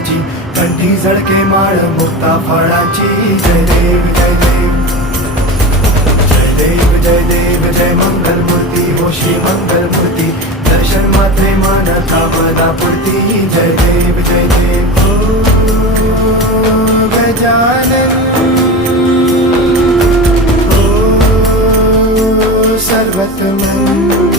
फुलाची, कंठी झळके माळ मुक्ता फळाची. जय देव जय देव जय देव जय देव जय मंगल मूर्ती हो श्री मंगल मूर्ती. दर्शन मात्रे मान कामना पूर्ती. जय देव जय देव ओ गजानन ओ सर्वतमन.